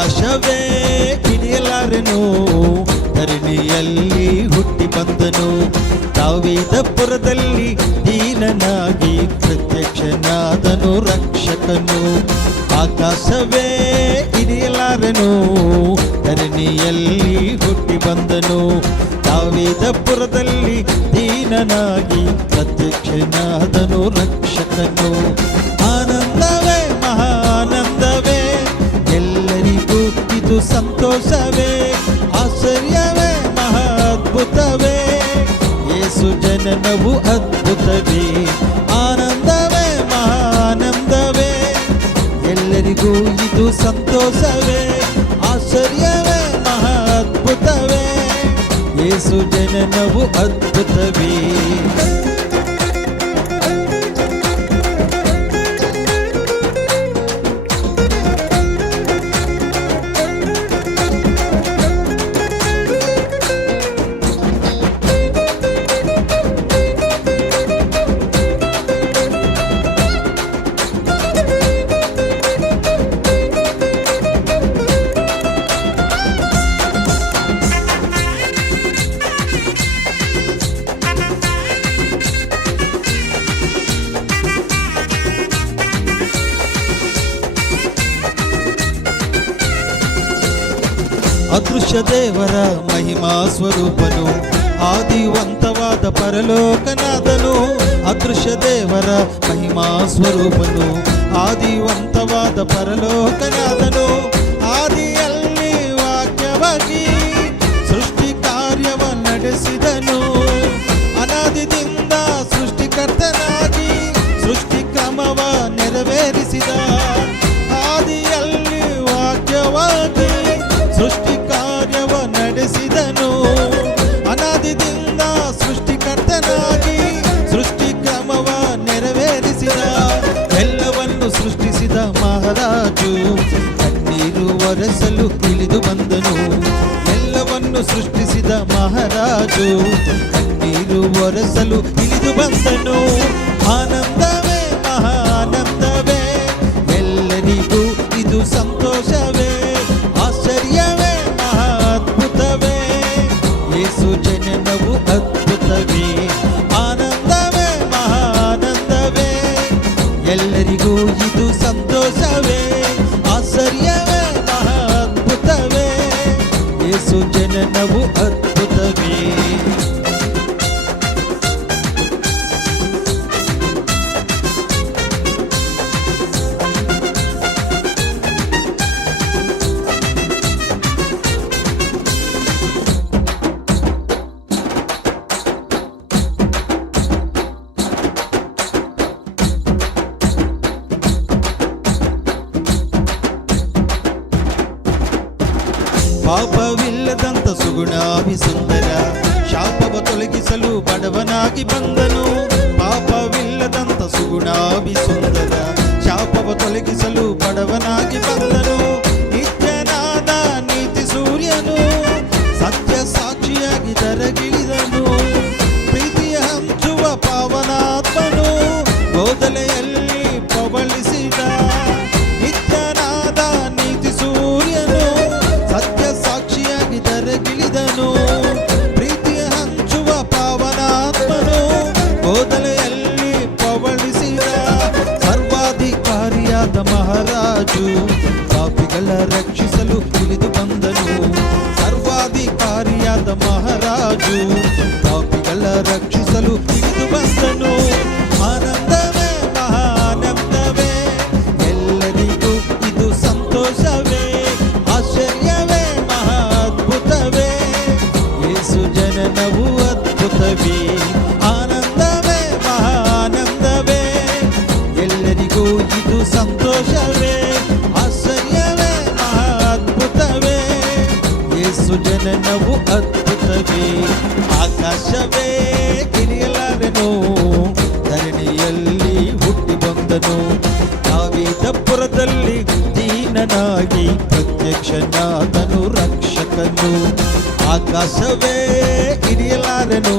ಆಕಾಶವೇ ಹಿಡಿಯಲಾರೆನು ಧರಣಿಯಲ್ಲಿ ಹುಟ್ಟಿ ಬಂದನು. ದಾವಿದಪುರದಲ್ಲಿ ದೀನನಾಗಿ ಪ್ರತ್ಯಕ್ಷನಾದನು ರಕ್ಷಕನು. ಆಕಾಶವೇ ಹಿಡಿಯಲಾರೆನು ಧರಣಿಯಲ್ಲಿ ಹುಟ್ಟಿ ಬಂದನು. ದಾವಿದಪುರದಲ್ಲಿ ದೀನನಾಗಿ ಪ್ರತ್ಯಕ್ಷನಾದನು ರಕ್ಷಕನು. ಸಂತೋಷವೇ, ಆಶ್ಚರ್ಯವೇ ಮಹಾ ಅದ್ಭುತವೇ ಜನನವು ಅದ್ಭುತವೇ, ಆನಂದವೇ, ಮಹಾನಂದವೇ. ಎಲ್ಲರಿಗೂ ಇದು ಸಂತೋಷವೇ, ಆಶ್ಚರ್ಯವೇ ಮಹಾ ಅದ್ಭುತವೇ ಜನನವು ಅದ್ಭುತವೇ. ಅದೃಶ್ಯ ದೇವರ ಮಹಿಮಾ ಸ್ವರೂಪನು ಆದಿವಂತವಾದ ಪರಲೋಕನಾದನು ಅದೃಶ್ಯ ದೇವರ ಮಹಿಮಾ ಸ್ವರೂಪನು ಆದಿವಂತವಾದ ಪರಲೋಕನಾದನು ಆದಿಯಲ್ಲಿ ವಾಕ್ಯವಾಗಿ ಸೃಷ್ಟಿ ಕಾರ್ಯವ ನಡೆಸಿದನು ಅನಾದಿದಿಂದ ಸೃಷ್ಟಿಕರ್ತನಾಗಿ ಸೃಷ್ಟಿ ಕ್ರಮವ ನೆರವೇರಿಸಿದ ಮಹಾರಾಜು ನೀರು ಒರೆಸಲು ಇಳಿದು ಬಂದನು. ಆನಂದವೇ, ಮಹಾನಂದವೇ. ಎಲ್ಲರಿಗೂ ಇದು ಸಂತೋಷವೇ. ಆಶ್ಚರ್ಯವೇ ಮಹಾ ಅದ್ಭುತವೇ ಯೇಸು ಜನನವು ಅದ್ಭುತವೇ. ಆನಂದವೇ, ಮಹಾನಂದವೇ. ಎಲ್ಲರಿಗೂ ಇದು ಸಂತೋಷವೇ. ಆಶ್ಚರ್ಯವೇ ಮಹಾ ಅದ್ಭುತವೇ ಯೇಸು ಜನನವು ಪಾಪವಿಲ್ಲದಂತ ಸುಗುಣಾವಿ ಸುಂದರ ಶಾಪವ ತೊಲಗಿಸಲು ಬಡವನಾಗಿ ಬಂದನು ಪಾಪವಿಲ್ಲದಂತ ಸುಗುಣಾವಿ ಸುಂದರ ಶಾಪವ ತೊಲಗಿಸಲು ಬಡವನಾಗಿ ಬಂದನು ಮಹಾರಾಜು ಪಾಪಿಗಳ ರಕ್ಷಿಸಲು ಇಳಿದು ಬಂದನು. ಸರ್ವಾಧಿಕಾರಿಯಾದ ಮಹಾರಾಜು ಪಾಪಿಗಳ ರಕ್ಷಿಸಲು ಇಳಿದು ಬಂದನು. ಆನಂದವೇ, ಮಹಾನಂದವೇ, ಎಲ್ಲರಿಗೂ ಇದು ಸಂತೋಷವೇ, ಆಶ್ಚರ್ಯವೇ ಮಹಾ ಅದ್ಭುತವೇ ಯೇಸು ಜನನವು ಅದ್ಭುತವೇ. ಯೇಸು ಜನನವು ಅದ್ಭುತವೇ. ಆಕಾಶವೇ ಕಿರಿಯಲಾರೆನು ಧರಣಿಯಲ್ಲಿ ಹುಟ್ಟಿ ಬಂದನು. ದಾವಿದಪುರದಲ್ಲಿ ದೀನನಾಗಿ ಪ್ರತ್ಯಕ್ಷನಾದನು ರಕ್ಷಕನು. ಆಕಾಶವೇ ಹಿಡಿಯಲಾರನು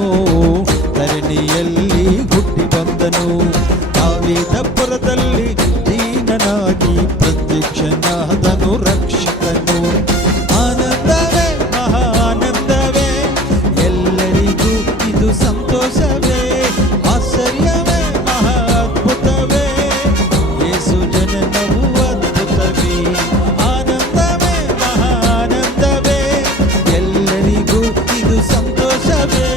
ಧರಣಿಯಲ್ಲಿ ಹುಟ್ಟಿ ಬಂದನು. ದಾವಿದಪುರದಲ್ಲಿ ದೀನನಾಗಿ ಪ್ರತ್ಯಕ್ಷನಾದನು ರಕ್ಷಕನು. ಸಂತೋಷವೇ ಆಶ್ಚರ್ಯವೇ ಮಹಾ ಅದ್ಭುತವೇ ಯೇಸು ಜನನವು ಅದ್ಭುತವೇ ಆನಂದವೇ ಮಹಾ ಆನಂದವೇ ಎಲ್ಲರಿಗೂ ಇದು ಸಂತೋಷವೇ.